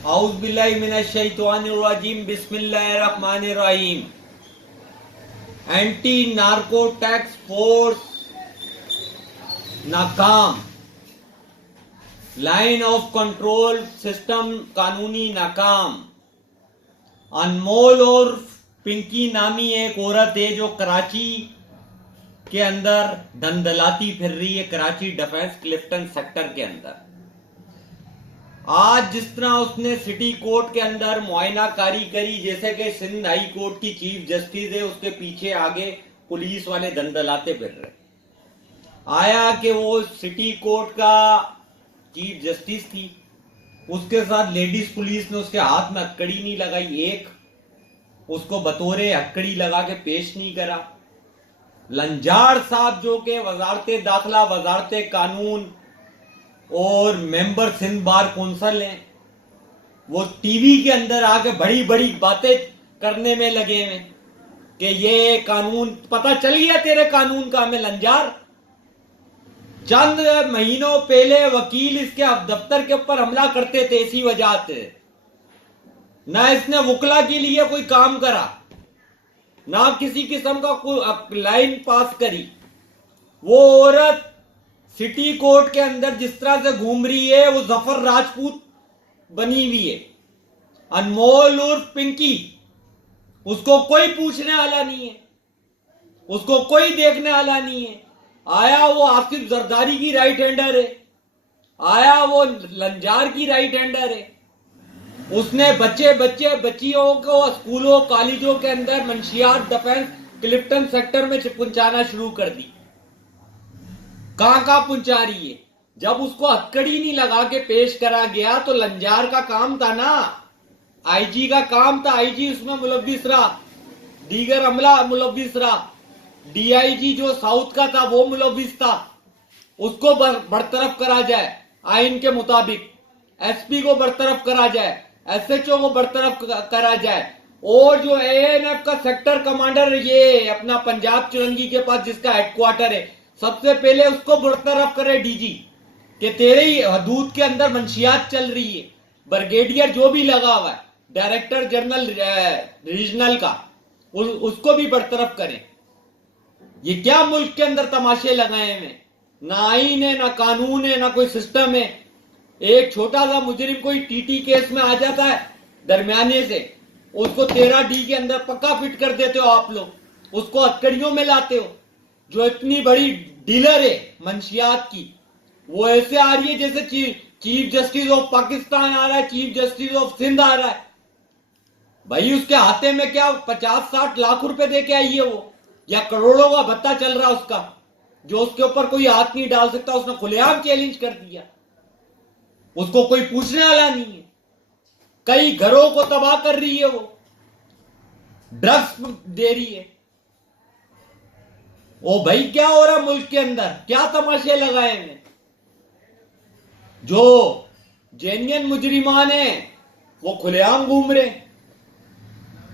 औज़ बिल्लाहि मिनश शैतानिर रजीम बिस्मिल्लाहिर्रहमानिर रहीम। Anti narco tax force नाकाम, line of control system कानूनी नाकाम। अनमोल और पिंकी नामी एक औरत है जो कराची के अंदर धंधलाती फिर रही है, कराची डिफेंस क्लिफ्टन सेक्टर के अंदर। आज जिस तरह उसने सिटी कोर्ट के अंदर मुआयनाकारी करी, जैसे कि सिंध हाई कोर्ट की चीफ जस्टिस है, उसके पीछे आगे पुलिस वाले धंधलाते फिर रहे। आया कि वो सिटी कोर्ट का चीफ जस्टिस थी, उसके साथ लेडीज पुलिस ने उसके हाथ में हथकड़ी नहीं लगाई, एक उसको बतौरे हथकड़ी लगा के पेश नहीं करा। लंजार साहब जो के वजारते दाखिला, वजारते कानून और मेंबर सिंध बार कौंसिल हैं, वो टीवी के अंदर आके बड़ी बड़ी बातें करने में लगे हैं कि ये कानून पता चल गया तेरे कानून का हमें लंजार। चंद महीनों पहले वकील इसके दफ्तर के ऊपर हमला करते थे, इसी वजह से ना इसने वकला के लिए कोई काम करा, ना किसी किस्म का कोई लाइन पास करी। वो औरत सिटी कोर्ट के अंदर जिस तरह से घूम रही है, वो जफर राजपूत बनी हुई है। अनमोल उर्फ पिंकी, उसको कोई पूछने वाला नहीं है, उसको कोई देखने वाला नहीं है। आया वो आसिफ जरदारी की राइट हैंडर है, आया वो लंजार की राइट हैंडर है। उसने बच्चियों को स्कूलों कॉलेजों के अंदर मंशियात डिफेंस क्लिफ्टन सेक्टर में पहुंचाना शुरू कर दी। कहां कहां पहुंचा रही है? जब उसको हथकड़ी नहीं लगा के पेश करा गया तो लंजार का काम था ना, आईजी का काम था, आईजी उसमें मुलव्विस रहा, दीगर अमला मुलव्विस रहा, डीआईजी जो साउथ का था वो मुलव्विस था, उसको बरतरफ करा जाए आइन के मुताबिक, एसपी को बरतरफ करा जाए, एसएचओ को बरतरफ करा जाए, और जो एएनएफ का सेक्टर कमांडर ये अपना पंजाब चुरंगी के पास जिसका हेडक्वार्टर है, सबसे पहले उसको बरतरफ करे डीजी कि तेरे ही हदूद के अंदर मंशियात चल रही है। ब्रिगेडियर जो भी लगा हुआ है, डायरेक्टर जनरल रीजनल का, उसको भी बरतरफ करें। ये क्या मुल्क के अंदर तमाशे लगाए हैं? ना आईन है, ना कानून है, ना कोई सिस्टम है। एक छोटा सा मुजरिम कोई टीटी केस में आ जाता है दरमियाने से, उसको 13D के अंदर पक्का फिट कर देते हो आप लोग, उसको हथकड़ियों में लाते हो। जो इतनी बड़ी डीलर है मंशियात की, वो ऐसे आ रही है जैसे चीफ जस्टिस ऑफ पाकिस्तान आ रहा है, चीफ जस्टिस ऑफ सिंध आ रहा है। भाई उसके हाथे में क्या 50-60 लाख रुपए दे के आई है वो, या करोड़ों का भत्ता चल रहा है उसका, जो उसके ऊपर कोई हाथ नहीं डाल सकता। उसने खुलेआम चैलेंज कर दिया, उसको कोई पूछने वाला नहीं है। कई घरों को तबाह कर रही है वो, ड्रग्स दे रही है। ओ भाई क्या हो रहा है मुल्क के अंदर? क्या तमाशे लगाए हैं? जो जेन्युइन मुजरिमान है वो खुलेआम घूम रहे।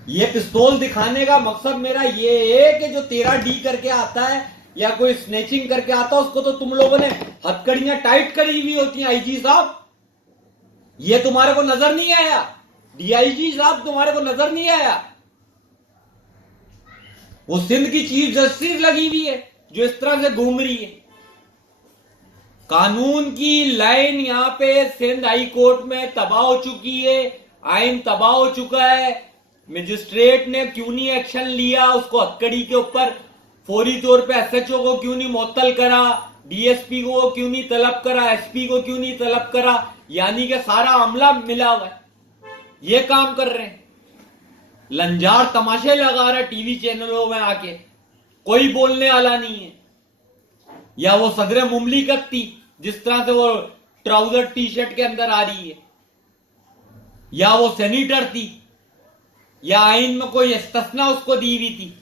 ये पिस्तौल दिखाने का मकसद मेरा ये है कि जो 13D करके आता है या कोई स्नेचिंग करके आता है, उसको तो तुम लोगों ने हथकड़ियां टाइट करी हुई होती हैं। आईजी साहब, ये तुम्हारे को नजर नहीं आया? डीआईजी साहब, तुम्हारे को नजर नहीं आया? वो सिंध की चीफ जस्टिस लगी हुई है जो इस तरह से घूम रही है। कानून की लाइन यहां पे सिंध हाई कोर्ट में तबाह हो चुकी है, आइन तबाह हो चुका है। मजिस्ट्रेट ने क्यों नहीं एक्शन लिया? उसको हथकड़ी के ऊपर फौरी तौर पे एसएचओ को क्यों नहीं मुअत्तल करा, डीएसपी को क्यों नहीं तलब करा, एसपी को क्यों नहीं तलब करा? यानी कि सारा अमला मिला हुआ है, ये काम कर रहे हैं। लंजार तमाशे लगा रहा है टीवी चैनलों में आके, कोई बोलने वाला नहीं है। या वो सदर मुमलिकत थी जिस तरह से वो ट्राउजर टी शर्ट के अंदर आ रही है, या वो सेनेटर थी, या आइन में कोई इस्तस्ना उसको दी हुई थी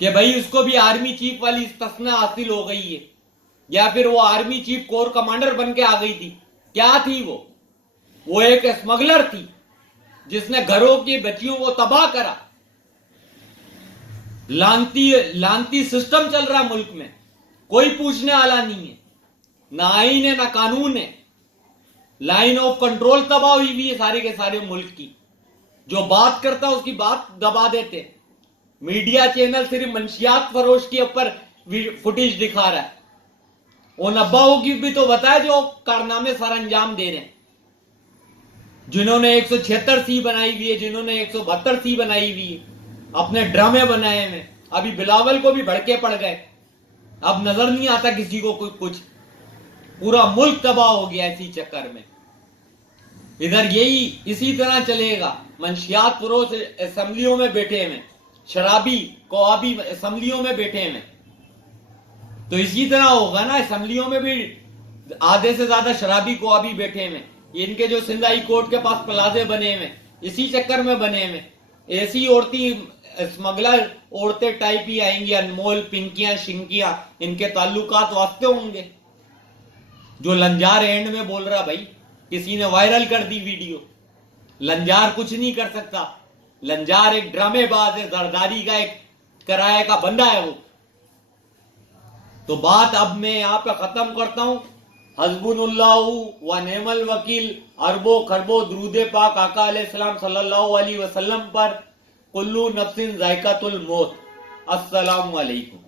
कि भाई उसको भी आर्मी चीफ वाली इस्तस्ना हासिल हो गई है, या फिर वो आर्मी चीफ कोर कमांडर बन के आ गई थी। क्या थी वो एक स्मगलर थी जिसने घरों की बच्चियों को तबाह करा। लांती सिस्टम चल रहा मुल्क में, कोई पूछने वाला नहीं है, ना आईन है ना कानून है। लाइन ऑफ कंट्रोल तबाह हुई है सारे के सारे मुल्क की। जो बात करता उसकी बात दबा देते। मीडिया चैनल सिर्फ मंशियात फरोश के ऊपर फुटेज दिखा रहा है। उन अब्बाओं की भी तो बताए जो कारनामे सर अंजाम दे रहे हैं, जिन्होंने 176 सी बनाई हुई है, जिन्होंने 172 सी बनाई हुई है, अपने ड्रामे बनाए हुए। अभी बिलावल को भी भड़के पड़ गए, अब नजर नहीं आता किसी को कुछ। पूरा मुल्क तबाह हो गया इसी चक्कर में। इधर यही इसी तरह चलेगा। मंशियात फरोश असेंबलियों में बैठे हुए, शराबी कोआबी असेंबलियों में बैठे हुए, तो इसी तरह होगा ना। असेंबलियों में भी आधे से ज्यादा शराबी कोआबी बैठे हुए। इनके जो सिंध हाई कोर्ट के पास प्लाजे बने हुए इसी चक्कर में बने हुए। ऐसी औरती स्मगलर औरतें टाइप ही आएंगी, अनमोल, पिंकियां, शिंकियां, इनके ताल्लुकात वास्ते होंगे। जो लंजार एंड में बोल रहा, भाई किसी ने वायरल कर दी वीडियो। लंजार कुछ नहीं कर सकता। लंजार एक ड्रामेबाज है, जरदारी का एक किराए का बंदा है वो। तो बात अब मैं यहां पे खत्म करता हूं। हस्बुनुल्लाहु व नेमल वकील, अरबो खरबो दुरूद पाक आका अलैहिस्सलाम सल्लल्लाहु अलैहि वसल्लम पर। कुल्लू नफ्सिन जायकातुल मौत। अस्सलामु अलैकुम।